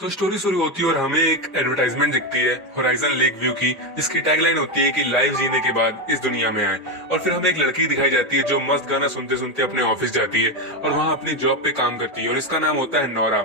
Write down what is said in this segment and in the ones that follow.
तो स्टोरी शुरू होती है और हमें एक एडवर्टाइजमेंट दिखती है होराइजन लेक व्यू की, जिसकी टैगलाइन होती है कि लाइफ जीने के बाद इस दुनिया में आए। और फिर हमें एक लड़की दिखाई जाती है जो मस्त गाना सुनते सुनते अपने ऑफिस जाती है और वहाँ अपनी जॉब पे काम करती है और इसका नाम होता है नौरा।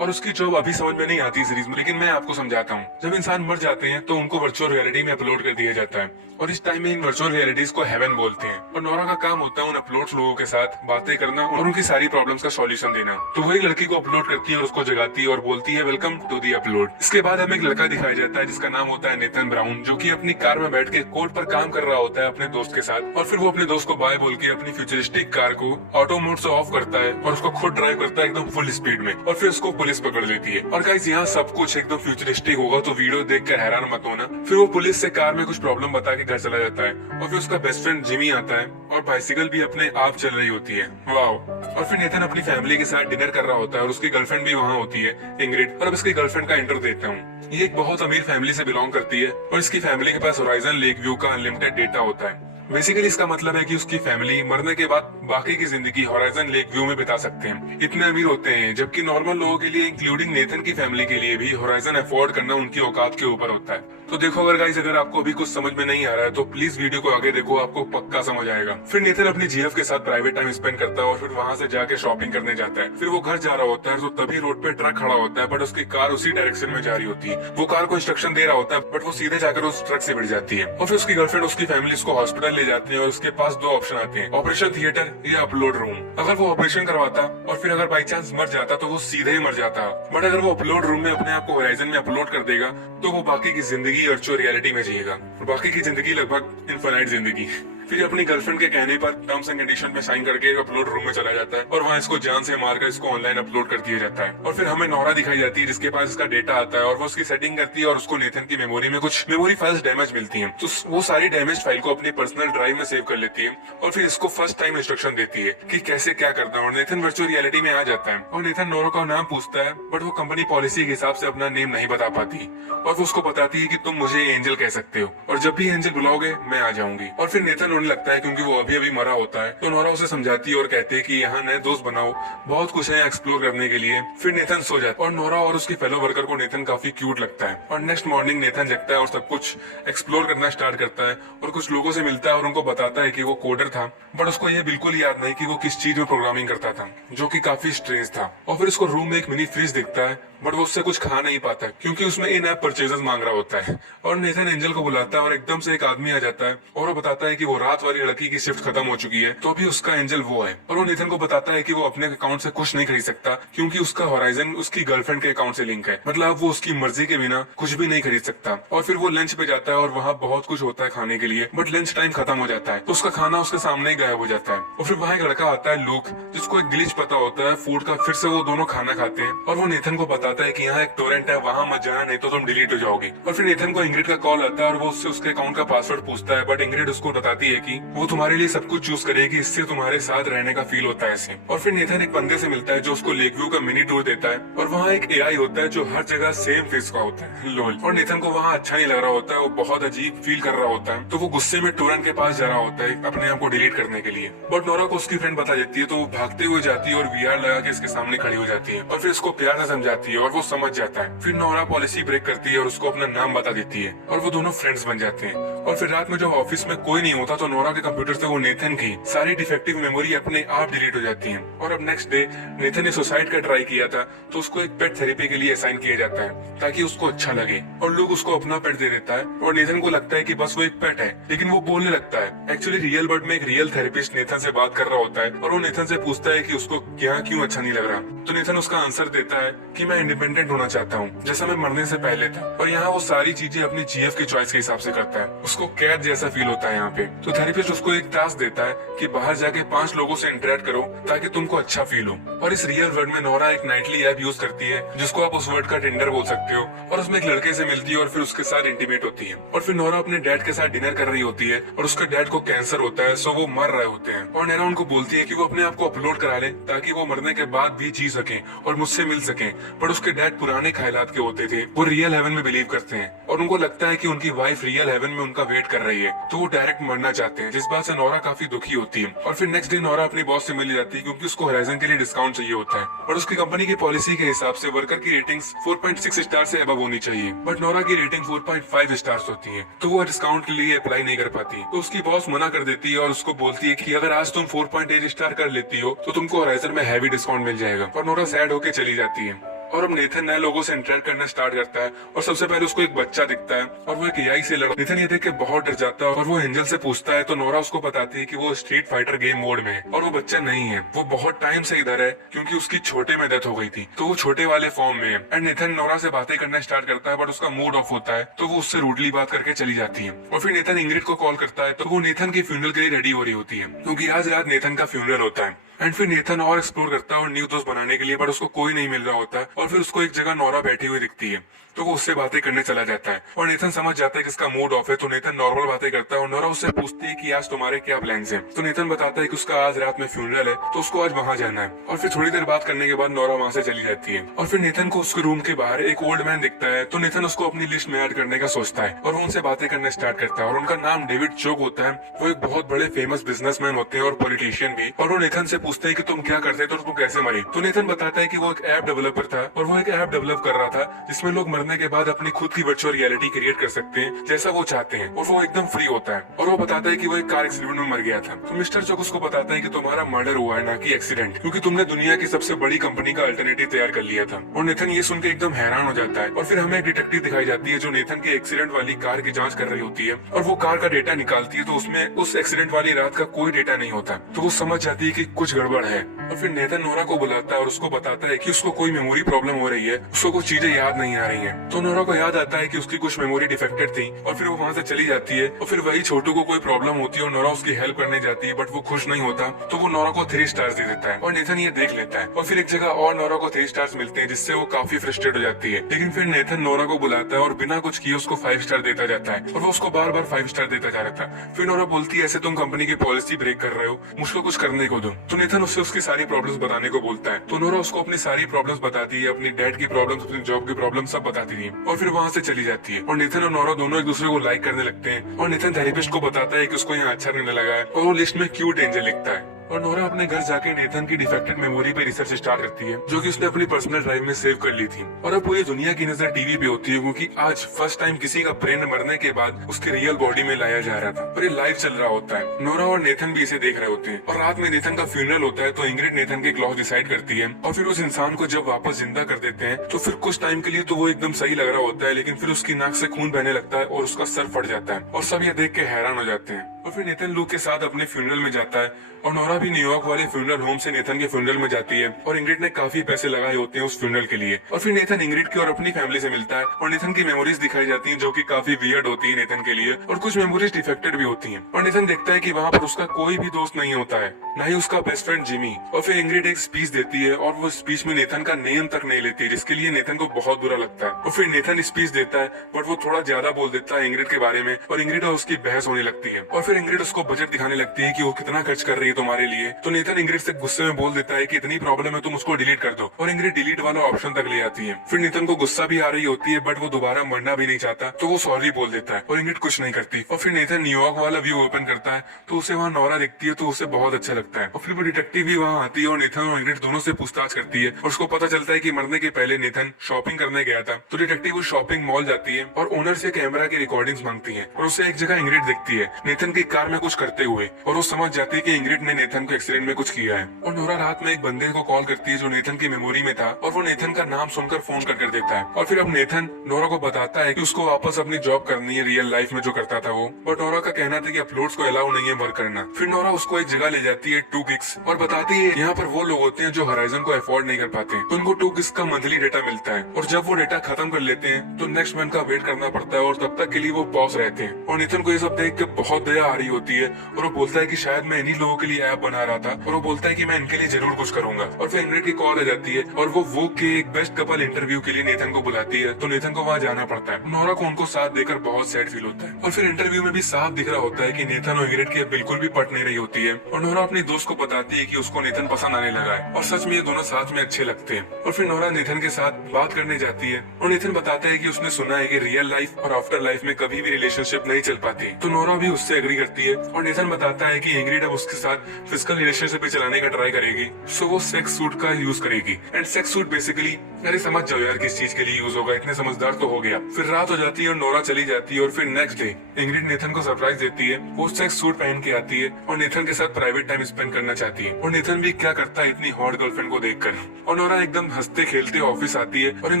और उसकी जॉब अभी समझ में नहीं आती सीरीज में, लेकिन मैं आपको समझाता हूँ। जब इंसान मर जाते हैं तो उनको वर्चुअल रियलिटी में अपलोड कर दिया जाता है और इस टाइम में इन वर्चुअल रियलिटीज को हेवन बोलते हैं। और नौरा का काम होता है उन अपलोड्स लोगों के साथ बातें करना और उनकी सारी प्रॉब्लम्स का सॉल्यूशन देना। तो वही लड़की को अपलोड करती है और उसको जगाती है और बोलती है वेलकम टू दी अपलोड। इसके बाद हमें एक लड़का दिखाया जाता है जिसका नाम होता है नेथन ब्राउन, जो कि अपनी कार में बैठ के कोड पर काम कर रहा होता है अपने दोस्त के साथ। और फिर वो अपने दोस्त को बाय बोल के अपनी फ्यूचरिस्टिक कार को ऑटो मोड से ऑफ करता है और उसको खुद ड्राइव करता है एकदम फुल स्पीड में। और फिर उसको पुलिस पकड़ लेती है। और गाइस यहाँ सब कुछ एकदम फ्यूचरिस्टिक होगा तो वीडियो देखकर हैरान मत होना। फिर वो पुलिस से कार में कुछ प्रॉब्लम बता के घर चला जाता है और फिर उसका बेस्ट फ्रेंड जिमी आता है और बाइसिकल भी अपने आप चल रही होती है। वाओ। और फिर नेथन अपनी फैमिली के साथ डिनर कर रहा होता है और उसकी गर्लफ्रेंड भी वहाँ होती है, इंग्रिड। और अब इसकी गर्लफ्रेंड का इंटर देता हूँ। ये एक बहुत अमीर फैमिली से बिलोंग करती है और इसकी फैमिली के पास होराइजन लेक व्यू का अनलिमिटेड डेटा होता है। बेसिकली इसका मतलब है कि उसकी फैमिली मरने के बाद बाकी की जिंदगी होराइजन लेक व्यू में बिता सकते हैं। इतने अमीर होते हैं, जबकि नॉर्मल लोगों के लिए इंक्लूडिंग नेथन की फैमिली के लिए भी होराइजन अफोर्ड करना उनकी औकात के ऊपर होता है। तो देखो अगर गाइस अगर आपको अभी कुछ समझ में नहीं आ रहा है तो प्लीज वीडियो को आगे देखो, आपको पक्का समझ आएगा। फिर नेथन अपनी जीएफ के साथ प्राइवेट टाइम स्पेंड करता है और फिर वहाँ से जाके शॉपिंग करने जाता है। फिर वो घर जा रहा होता है तो तभी रोड पे ट्रक खड़ा होता है, बट उसकी कार उसी डायरेक्शन में जा रही होती है। वो कार को इंस्ट्रक्शन दे रहा होता है बट वो सीधे जाकर उस ट्रक से भिड़ जाती है। और फिर उसकी गर्लफ्रेंड उसकी फैमिली उसको हॉस्पिटल ले जाती है और उसके पास दो ऑप्शन आते हैं, ऑपरेशन थिएटर या अपलोड रूम। अगर वो ऑपरेशन करवाता और फिर अगर बाई चांस मर जाता तो वो सीधे ही मर जाता, बट अगर वो अपलोड रूम में अपने आप को होराइजन में अपलोड कर देगा तो वो बाकी की जिंदगी वर्चुअल रियलिटी में जिएगा और बाकी की जिंदगी लगभग इनफाइनाइट जिंदगी। फिर अपनी गर्लफ्रेंड के कहने पर टर्म्स एंड कंडीशन में साइन करके अपलोड रूम में चला जाता है और वहाँ इसको जान से मारकर इसको ऑनलाइन अपलोड कर दिया जाता है। और फिर हमें नौरा दिखाई जाती है जिसके पास इसका डेटा आता है और वो उसकी सेटिंग करती है और उसको नेथन की मेमोरी में कुछ मेमोरी फाइल्स डैमेज मिलती हैं। तो वो सारी डैमेज फाइल को अपनी पर्सनल ड्राइव में सेव कर लेती है और फिर इसको फर्स्ट टाइम इंस्ट्रक्शन देती है कि कैसे क्या करना है। और नेथन वर्चुअल रियलिटी में आ जाता है और नेथन नौरा का नाम पूछता है बट वो कंपनी पॉलिसी के हिसाब से अपना नेम नहीं बता पाती और वो उसको बताती है कि तुम मुझे एंजल कह सकते हो और जब भी एंजल बुलाओगे मैं आ जाऊंगी। और फिर नेथन रोने लगता है क्योंकि वो अभी अभी मरा होता है। तो नौरा उसे समझाती है और कहती है कि यहाँ नए दोस्त बनाओ, बहुत कुछ है एक्सप्लोर करने के लिए। फिर नेथन सो जाता है और नौरा और उसके फेलो वर्कर को नेथन काफी क्यूट लगता है। और नेक्स्ट मॉर्निंग नेथन जगता है और सब कुछ एक्सप्लोर करना स्टार्ट करता है और कुछ लोगों से मिलता है और उनको बताता है कि वो कोडर था बट उसको ये बिल्कुल याद नहीं कि वो किस चीज में प्रोग्रामिंग करता था, जो कि काफी स्ट्रेंज था। और फिर उसको रूम में एक मिनी फ्रिज दिखता है बट वो उससे कुछ खा नहीं पाता क्योंकि उसमें इन ऐप परचेजेस मांग रहा होता है। और नेथन एंजल को बुलाता है और एकदम से एक आदमी आ जाता है और वो बताता है कि वो रात वाली लड़की की शिफ्ट खत्म हो चुकी है तो अभी उसका एंजल वो है। और वो नेथन को बताता है कि वो अपने अकाउंट से कुछ नहीं खरीद सकता क्योंकि उसका होराइजन उसकी गर्लफ्रेंड के अकाउंट से लिंक है, मतलब वो उसकी मर्जी के बिना कुछ भी नहीं खरीद सकता। और फिर वो लंच पे जाता है और वहाँ बहुत कुछ होता है खाने के लिए बट लंच टाइम खत्म हो जाता है तो उसका खाना उसके सामने ही गायब हो जाता है। और फिर वहाँ एक लड़का आता है लूक, जिसको एक ग्लिच पता होता है फूड का। फिर से वो दोनों खाना खाते हैं और वो नेथन को बताता है कि यहाँ एक टोरेंट है, वहाँ मत जाना नहीं तो तुम डिलीट हो जाओगे। और फिर नेथन को इंग्रिड का कॉल आता है और वो उससे उसके अकाउंट का पासवर्ड पूछता है बट इंग्रिड उसको बताती है कि वो तुम्हारे लिए सब कुछ चूज करेगी, इससे तुम्हारे साथ रहने का फील होता है ऐसे। और फिर नेथन एक बंदे से मिलता है जो उसको लेक व्यू का मिनी टूर देता है और वहाँ एक एआई होता है जो हर जगह सेम फेस का होता है, लोल। और नेथन को वहाँ अच्छा नहीं लग रहा होता है, वो बहुत अजीब फील कर रहा होता है तो वो गुस्से में टोरेंट के पास जा रहा होता है अपने आप को डिलीट करने के लिए। बट नौरा को उसकी फ्रेंड बता देती है तो वो भागते हुए जाती है और वीआर लगा के इसके सामने खड़ी हो जाती है और फिर इसको प्यार से समझाती है और वो समझ जाता है। फिर नौरा पॉलिसी ब्रेक करती है और उसको अपना नाम बता देती है और वो दोनों फ्रेंड्स बन जाते हैं। और फिर रात में जब ऑफिस में कोई नहीं होता तो नौरा के कंप्यूटर से वो नेथन की सारी डिफेक्टिव मेमोरी अपने आप डिलीट हो जाती है। और अब नेक्स्ट डे नेथन ने सुसाइड का ट्राई किया था तो उसको एक पेट थेरेपी के लिए असाइन किया जाता है ताकि उसको अच्छा लगे और लोग उसको अपना पेट दे देता है और नेथन को लगता है कि बस वो एक पेट है, लेकिन वो बोलने लगता है। एक्चुअली रियल वर्ल्ड में एक रियल थेरेपिस्ट नेथन से बात कर रहा होता है और वो नेथन से पूछता है कि उसको यहाँ क्यों अच्छा नहीं लग रहा। तो नेथन उसका आंसर देता है कि मैं इंडिपेंडेंट होना चाहता हूँ जैसा मैं मरने से पहले था। और यहाँ वो सारी चीजें अपनी जीएफ की चॉइस के हिसाब से करता है, उसको कैद जैसा फील होता है यहाँ पे। तो थेरेपिस्ट उसको एक टास्क देता है कि बाहर जाके 5 लोगों से इंटरेक्ट करो ताकि तुमको अच्छा फील हो। और इस रियल वर्ल्ड में नौरा एक नाइटली ऐप यूज करती है जिसको आप उस वर्ड का टिंडर बोल सकते हो और उसमें एक लड़के से मिलती है और फिर उसके साथ इंटीमेट होती है। और फिर नौरा अपने डैड के साथ डिनर कर रही होती है और उसके डैड को कैंसर होता है सो वो मर रहे होते हैं। और नौरा उनको बोलती है कि वो अपने आप को अपलोड करा ले ताकि वो मरने के बाद भी जी सके और मुझसे मिल सके। बट उसके डैड पुराने ख्यालात के होते थे, वो रियल हेवन में बिलीव करते हैं और उनको लगता है कि उनकी वाइफ रियल हेवन में उनका वेट कर रही है, तो वो डायरेक्ट मरना चाहते हैं, जिस बात से नोरा काफी दुखी होती है। और फिर नेक्स्ट डे नोरा अपनी बॉस से मिल जाती है क्योंकि उसको होराइजन के लिए डिस्काउंट चाहिए होता है और उसकी कंपनी की पॉलिसी के हिसाब से वर्कर की रेटिंग्स 4.6 स्टार से अबव होनी चाहिए, बट नोरा की रेटिंग 4.5 स्टार्स होती है, तो वो डिस्काउंट के लिए अप्लाई नहीं कर पाती। तो उसकी बॉस मना कर देती है और उसको बोलती है कि अगर आज तुम 4.8 स्टार कर लेती हो तो तुमको होराइजन में हैवी डिस्काउंट मिल जाएगा। और नोरा सैड होकर चली जाती है और अब नेथन नए लोगों से इंटरेक्ट करना स्टार्ट करता है और सबसे पहले उसको एक बच्चा दिखता है और वो एक एआई से लड़ा। नेथन ये देख के बहुत डर जाता है और वो एंजल से पूछता है, तो नोरा उसको बताती है कि वो स्ट्रीट फाइटर गेम मोड में है और वो बच्चा नहीं है, वो बहुत टाइम से इधर है क्योंकि उसकी छोटे में डेथ हो गई थी, तो वो छोटे वाले फॉर्म में है। एंड नेथन नोरा से बातें करना स्टार्ट करता है बट उसका मूड ऑफ होता है, तो वो उससे रूडली बात करके चली जाती है। और फिर नेथन इंग्रिड को कॉल करता है, तो वो नेथन के फ्यूनरल के लिए रेडी हो रही होती है क्योंकि आज रात नेथन का फ्यूनरल होता है। एंड फिर नेथन और एक्सप्लोर करता है और न्यू दोस्त बनाने के लिए, बट उसको कोई नहीं मिल रहा होता है और फिर उसको एक जगह नोरा बैठी हुई दिखती है, तो वो उससे बातें करने चला जाता है और नेथन समझ जाता है कि इसका मूड ऑफ है, तो नेथन नॉर्मल बातें करता है और नोरा उससे पूछती है कि आज तुम्हारे क्या प्लान्स हैं। तो नेथन बताता है कि उसका आज रात में फ्यूनरल है, तो उसको आज वहां जाना है। और फिर थोड़ी देर बात करने के बाद नोरा वहां से चली जाती है और फिर नेथन को उसके रूम के बाहर एक ओल्ड मैन दिखता है, तो नेथन उसको अपनी लिस्ट में ऐड करने का सोचता है और वो उनसे बातें करना स्टार्ट करता है और उनका नाम डेविड चोक होता है। वो एक बहुत बड़े फेमस बिजनेसमैन होते हैं और पॉलिटिशियन भी, और वो नेथन से पूछते हैं कि तुम क्या करते थे और तुम कैसे मरे। तो नेथन बताता है कि वो एक ऐप डेवलपर था और वो एक ऐप डेवलप कर रहा था जिसमें लोग मरने के बाद अपनी खुद की वर्चुअल रियलिटी क्रिएट कर सकते हैं जैसा वो चाहते हैं, और वो एकदम फ्री होता है। और वो बताता है कि वो एक कार एक्सीडेंट में मर गया था। तो मिस्टर चोक उसको बताता है कि तुम्हारा मर्डर हुआ है, ना कि एक्सीडेंट, क्योंकि तुमने दुनिया की सबसे बड़ी कंपनी का अल्टरनेटिव तैयार कर लिया था। और नेथन ये सुन के एकदम हैरान हो जाता है और फिर हमें एक डिटेक्टिव दिखाई जाती है जो नेथन के एक्सीडेंट वाली कार की जांच कर रही होती है और वो कार का डेटा निकालती है, तो उसमें उस एक्सीडेंट वाली रात का कोई डेटा नहीं होता, तो वो समझ जाती है कि कुछ गड़बड़ है। और फिर नेथन नोरा को बुलाता है और उसको बताता है कि उसको कोई मेमोरी प्रॉब्लम हो रही है, उसको कुछ चीजें याद नहीं आ रही हैं। तो नोरा को याद आता है कि उसकी कुछ मेमोरी डिफेक्टेड थी और फिर वो वहाँ से चली जाती है और फिर वही छोटू को कोई प्रॉब्लम होती है और नोरा उसकी हेल्प करने जाती है, बट वो खुश नहीं होता, तो वो नोरा को 3 स्टार्स दे देता है और नेथन ये देख लेता है। और फिर एक जगह और नोरा को 3 स्टार्स मिलते हैं जिससे वो काफी फ्रस्ट्रेट हो जाती है, लेकिन फिर नेथन नोरा को बुलाता है और बिना कुछ किए उसको 5 स्टार देता जाता है और वो उसको बार बार 5 स्टार देता जा रहा था। फिर नोरा बोलती है, ऐसे तुम कंपनी की पॉलिसी ब्रेक कर रहे हो, मुझको कुछ करने को दो। तो नेथन उससे उसकी सारी प्रॉब्लम्स बताने को बोलता है, तो नोरा उसको अपनी सारी प्रॉब्लम्स बताती है, अपनी डैड की प्रॉब्लम्स, अपनी जॉब की प्रॉब्लम सब बताती है और फिर वहाँ से चली जाती है। और नेथन और नोरा दोनों एक दूसरे को लाइक करने लगते हैं और नेथन थेरेपिस्ट को बताता है कि उसको यहाँ अच्छा रहने लगा है और वो लिस्ट में क्यूट एंजल लिखता है। और नोरा अपने घर जाके नेथन की डिफेक्टेड मेमोरी पे रिसर्च स्टार्ट करती है जो कि उसने अपनी पर्सनल ड्राइव में सेव कर ली थी। और अब पूरी दुनिया की नजर टीवी पे होती है क्योंकि आज फर्स्ट टाइम किसी का ब्रेन मरने के बाद उसके रियल बॉडी में लाया जा रहा था और ये लाइव चल रहा होता है। नोरा और नेथन भी इसे देख रहे होते हैं और रात में नेथन का फ्यूनरल होता है, तो इंग्रिड नेथन के क्लॉथ डिसाइड करती है और फिर उस इंसान को जब वापस जिंदा कर देते हैं तो फिर कुछ टाइम के लिए तो वो एकदम सही लग रहा होता है, लेकिन फिर उसकी नाक से खून बहने लगता है और उसका सर फट जाता है और सब ये देख के हैरान हो जाते हैं। और फिर नेथन लूक के साथ अपने फ्यूनरल में जाता है और नोरा भी न्यूयॉर्क वाले फ्यूनरल होम से नेथन के फ्यूनरल में जाती है और इंग्रिड ने काफी पैसे लगाए होते हैं उस फ्यूनरल के लिए। और फिर नेथन इंग्रिड की और अपनी फैमिली से मिलता है और नेथन की मेमोरीज दिखाई जाती हैं जो कि काफी वियर्ड होती है नेथन के लिए, और कुछ मेमोरीज डिफेक्टेड भी होती हैं। और नेथन देखता है कि वहाँ पर उसका कोई भी दोस्त नहीं होता है, न ही उसका बेस्ट फ्रेंड जिमी। और फिर इंग्रिड एक स्पीच देती है और वो स्पीच में नेथन का नेम तक नहीं लेती, जिसके लिए नेथन को बहुत बुरा लगता है। और फिर नेथन स्पीच देता है बट वो थोड़ा ज्यादा बोल देता है इंग्रिड के बारे में और इंग्रिड और उसकी बहस होने लगती है। और फिर इंग्रिड उसको बजट दिखाने लगती है कि वो कितना खर्च कर रही है तुम्हारे लिए, तो नेथन इंग्रिड से गुस्से में बोल देता है कि इतनी प्रॉब्लम है तुम उसको डिलीट कर दो, और इंग्रिड डिलीट वाला ऑप्शन तक ले आती है। फिर नेथन को गुस्सा भी आ रही होती है बट वो दोबारा मरना भी नहीं चाहता, तो वो सॉरी बोल देता है और इंग्रिड कुछ नहीं करती। और फिर नेथन न्यूयॉर्क वाला व्यू ओपन करता है तो उसे वहाँ नोरा दिखती है, तो उसे बहुत अच्छा लगता है। और फिर वो डिटेक्टिव भी वहाँ आती है और नेथन और इंग्रिड दोनों से पूछताछ करती है और उसको पता चलता है कि मरने के पहले नेथन शॉपिंग करने गया था। तो डिटेक्टिव उस शॉपिंग मॉल जाती है और ओनर से कैमरा की रिकॉर्डिंग्स मांगती है और उसे एक जगह इंग्रिड दिखती है नेथन की कार में कुछ करते हुए, और वो समझ जाती है कि इंग्रिड ने नेथन को एक्सीडेंट में कुछ किया है। और नोरा रात में एक बंदे को कॉल करती है जो नेथन की मेमोरी में था और वो नेथन का नाम सुनकर फोन कर देता है। और फिर अब नेथन नोरा को बताता है कि उसको वापस अपनी जॉब करनी है रियल लाइफ में जो करता था वो, बट नोरा का कहना था कि अपलोड्स को अलाउ नहीं है वर्क करना। फिर नोरा उसको एक जगह ले जाती है 2 गिग्स और बताती है यहाँ पर वो लोग होते हैं जो होराइजन को अफोर्ड नहीं कर पाते, तो उनको 2 गिग्स का मंथली डेटा मिलता है और जब वो डेटा खत्म कर लेते हैं तो नेक्स्ट मंथ का वेट करना पड़ता है और तब तक के लिए वो पॉज रहते हैं। और नेथन को ये सब देख के बहुत दया आ रही होती है और वो बोलता है कि शायद मैं इन्हीं लोगों के लिए ऐप बना रहा था, और वो बोलता है कि मैं इनके लिए जरूर कुछ करूंगा। और फिर इंग्रिड की कॉल आ जाती है और वो वोग के एक बेस्ट कपल इंटरव्यू के लिए नेथन को बुलाती है, तो नेथन को वहाँ जाना पड़ता है। नोरा को उनको साथ देकर बहुत सैड फील होता है। और फिर इंटरव्यू में भी साफ दिख रहा होता है कि नेथन और इंग्रिड की बिल्कुल भी पट नहीं रही होती है, और नोरा अपने दोस्त को बताती है कि उसको नेथन पसंद आने लगा है, और सच में ये दोनों साथ में अच्छे लगते हैं। और फिर नोरा नेथन के साथ बात करने जाती है और नेथन बताता है कि उसने सुना है कि रियल लाइफ और आफ्टर लाइफ में कभी भी रिलेशनशिप नहीं चल पाती, तो नोरा भी उससे एग्री करती है। और नेथन बताता है कि इंग्रिड अब उसके साथ फिजिकल रिलेशनशिप चलाने का ट्राई करेगी, सो वो सेक्स सूट का यूज करेगी। एंड सेक्स सूट बेसिकली, अरे समझ जाओ यार किस चीज के लिए यूज होगा, इतने समझदार तो हो गया। फिर रात हो जाती है और नोरा चली जाती है, और फिर नेक्स्ट डे इंग्रिड नेथन को सरप्राइज देती है। वो सेक्स सूट पहन के आती है और नेथन के साथ प्राइवेट टाइम स्पेंड करना चाहती है। और नेथन भी क्या करता है इतनी हॉट गर्लफ्रेंड को देखकर। और नोरा एकदम हंसते खेलते ऑफिस आती है और इन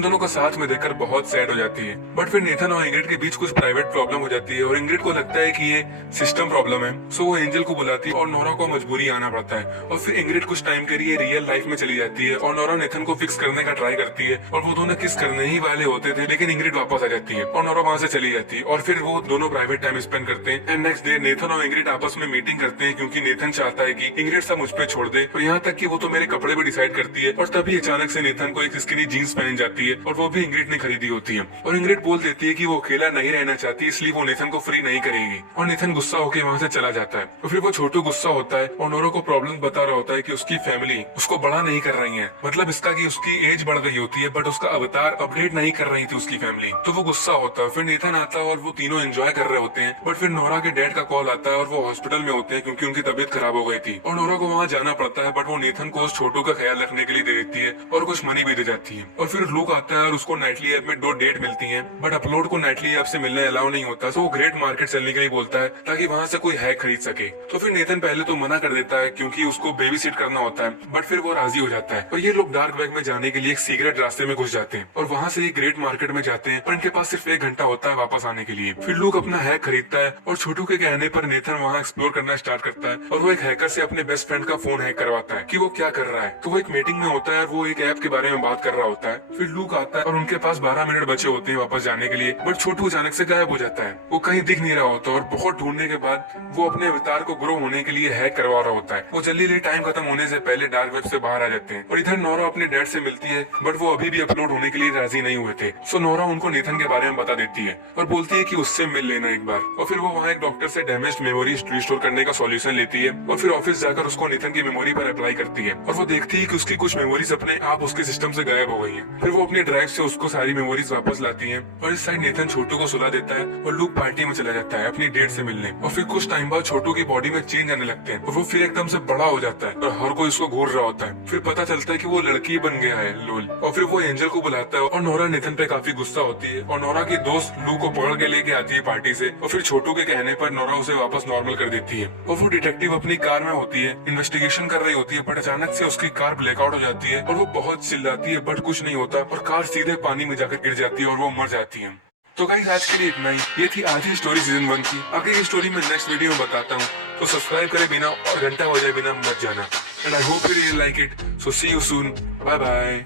दोनों को साथ में देखकर बहुत सैड हो जाती है। बट फिर नेथन और इंग्रिड के बीच कुछ प्राइवेट प्रॉब्लम हो जाती है और इंग्रिड को लगता है कि ये सिस्टम प्रॉब्लम है, सो वो एंजल को बुलाती है और नोरा को मजबूरी आना पड़ता है। और फिर इंग्रिड कुछ टाइम के लिए रियल लाइफ में चली जाती है और नोरा नेथन को फिक्स करने का ट्राई करती है, और वो दोनों किस करने ही वाले होते थे, लेकिन इंग्रिड वापस आ जाती है और नोरा वहाँ से चली जाती है। और फिर वो दोनों प्राइवेट टाइम स्पेंड करते हैं। एंड नेक्स्ट डे नेथन और इंग्रिड आपस में मीटिंग करते हैं, क्योंकि नेथन चाहता है कि इंग्रिड सब मुझ पे छोड़ दे, और यहाँ तक कि वो तो मेरे कपड़े भी डिसाइड करती है। और तभी अचानक से नेथन को एक स्किनी जीन्स पहन जाती है, और वो भी इंग्रिड ने खरीदी होती है। और इंग्रिड बोल देती है कि वो अकेला नहीं रहना चाहती, इसलिए वो नेथन को फ्री नहीं करेगी। और नेथन गुस्सा होकर वहाँ से चला जाता है। और फिर वो छोटू गुस्सा होता है और नोरा को प्रॉब्लम बता रहा होता है कि उसकी फैमिली उसको बड़ा नहीं कर रही है, मतलब इसका कि उसकी एज बढ़ गई होती है, बट उसका अवतार अपडेट नहीं कर रही थी उसकी फैमिली। तो वो गुस्सा होता है। फिर नेथन आता है और वो तीनों एंजॉय कर रहे होते हैं। बट फिर नोरा के डैड का कॉल आता है और वो हॉस्पिटल में होते हैं क्योंकि उनकी तबीयत खराब हो गई थी, और नोरा को वहाँ जाना पड़ता है। बट वो नेथन को उस छोटू का ख्याल रखने के लिए दे देती है और कुछ मनी भी दे जाती है। और फिर लुक आता है और उसको नाइटली ऐप में 2 डेट मिलती है, बट अपलोड को नाइटली ऐप से मिलने अलाउ नहीं होता, तो वो ग्रेट मार्केट चलने के लिए बोलता है ताकि वहाँ से कोई हैक खरीद सके। तो फिर नेथन पहले तो मना कर देता है क्योंकि उसको बेबी सिट करना होता है, बट फिर वो राजी हो जाता है। और ये लोग डार्क वेब में जाने के लिए एक सीक्रेट रास्ते में घुस जाते हैं और वहाँ से एक ग्रेट मार्केट में जाते हैं, पर इनके पास सिर्फ 1 घंटा होता है वापस आने के लिए। फिर लुक अपना हैक खरीदता है और छोटू के कहने पर नेथन वहाँ एक्सप्लोर करना स्टार्ट करता है, और वो एक हैकर से अपने बेस्ट फ्रेंड का फोन हैक करवाता है कि वो क्या कर रहा है। तो वो एक मीटिंग में होता है और वो एक ऐप के बारे में बात कर रहा होता है। फिर लुक आता है और उनके पास 12 मिनट बचे होते हैं वापस जाने के लिए, बट छोटू अचानक से गायब हो जाता है। वो कहीं दिख नहीं रहा होता और बहुत ढूंढने के बाद वो अपने अवतार को ग्रो होने के लिए हैक करवा रहा होता है। वो जल्दी टाइम खत्म होने से पहले डार्क वेब से बाहर आ जाते हैं। और इधर नोरा अपने डैड से मिलती है, बट वो अभी भी अपलोड होने के लिए राजी नहीं हुए थे। सो नोरा उनको नेथन के बारे में बता देती है और बोलती है कि उससे मिल लेना एक बार। और फिर वो वहाँ एक डॉक्टर से डैमेज्ड मेमोरी रिस्टोर करने का सॉल्यूशन लेती है, और फिर ऑफिस जाकर उसको नेथन की मेमोरी पर अप्लाई करती है। और वो देखती है कि उसकी कुछ मेमोरीज अपने आप उसके सिस्टम से गायब हो गई है। फिर वो अपने ड्राइव से उसको सारी मेमोरीज वापस लाती है। और इस साइड नेथन छोटू को सुला देता है और लुक पार्टी में चला जाता है अपनी डेट से मिलने। और फिर कुछ टाइम बाद छोटू की बॉडी में चेंज आने लगते हैं और वो फिर एकदम से बड़ा हो जाता है और हर कोई उसको घूर रहा होता है। फिर पता चलता है कि वो लड़की बन गया है, लोल। और फिर वो एंजल को बुलाता है और नोरा नेथन पे काफी गुस्सा होती है, और नोरा की दोस्त लू को पकड़ के लेके आती है पार्टी से। और फिर छोटू के कहने पर नोरा उसे वापस नॉर्मल कर देती है। और वो डिटेक्टिव अपनी कार में होती है, इन्वेस्टिगेशन कर रही होती है, बट अचानक से उसकी कार ब्लैकआउट हो जाती है और वो बहुत चिल्लाती है, बट कुछ नहीं होता और कार सीधे पानी में जाकर गिर जाती है और वो मर जाती है। तो गाइस आज के लिए इतना ही। ये थी आज ही स्टोरी सीजन 1 की। आगे की स्टोरी मैं नेक्स्ट वीडियो में बताता हूँ, तो सब्सक्राइब करे बिना और घंटा बजाए बिना मत जाना। And I hope you really like it. So see you soon. Bye bye.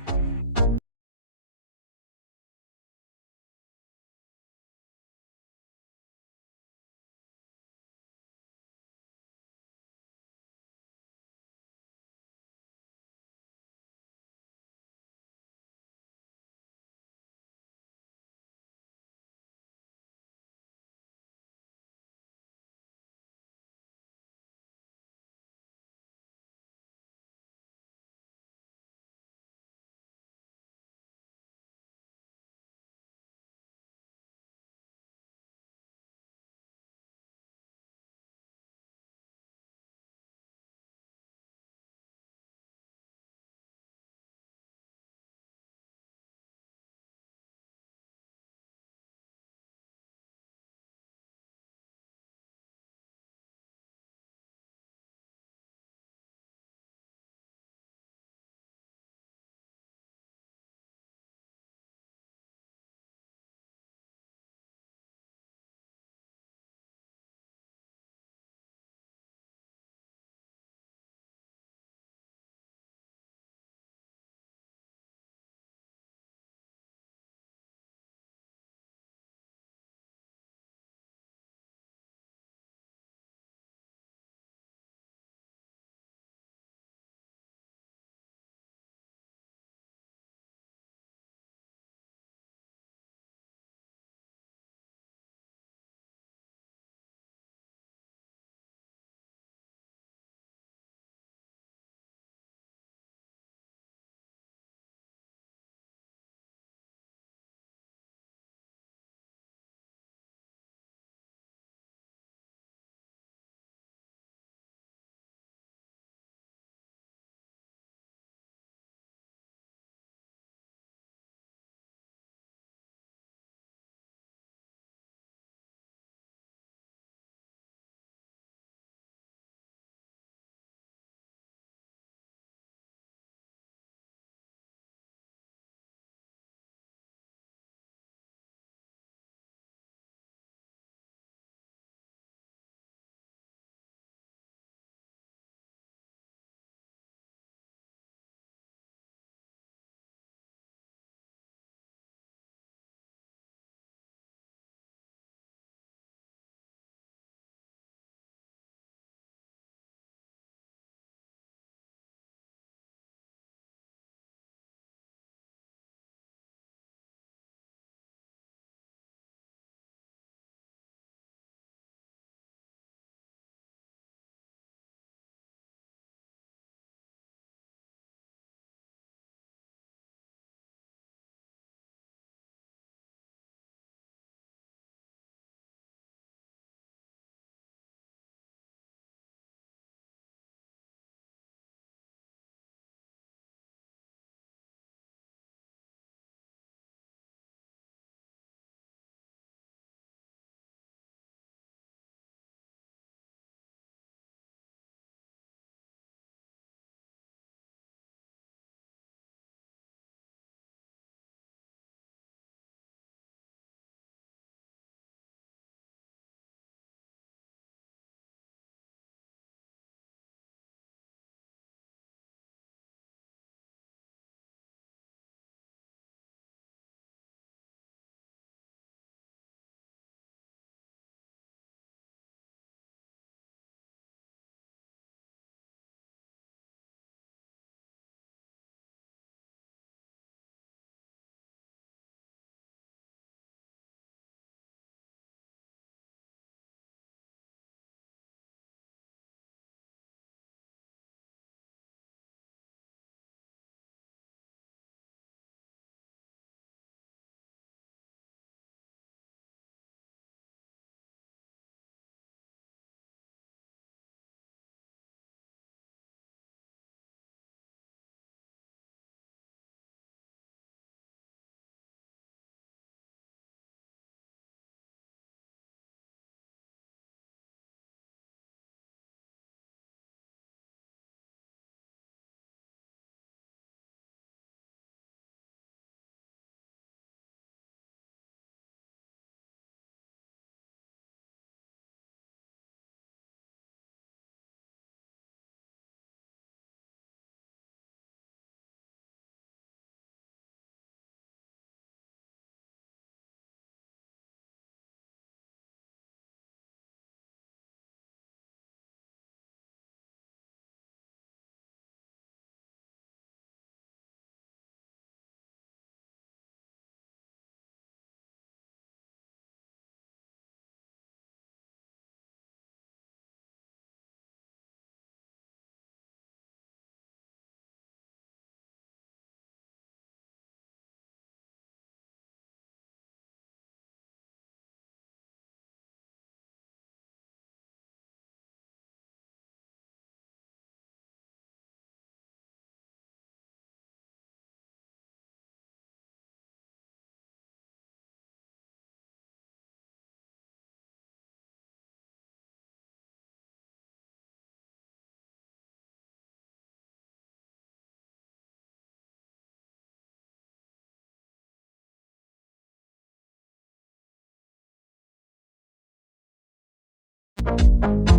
है।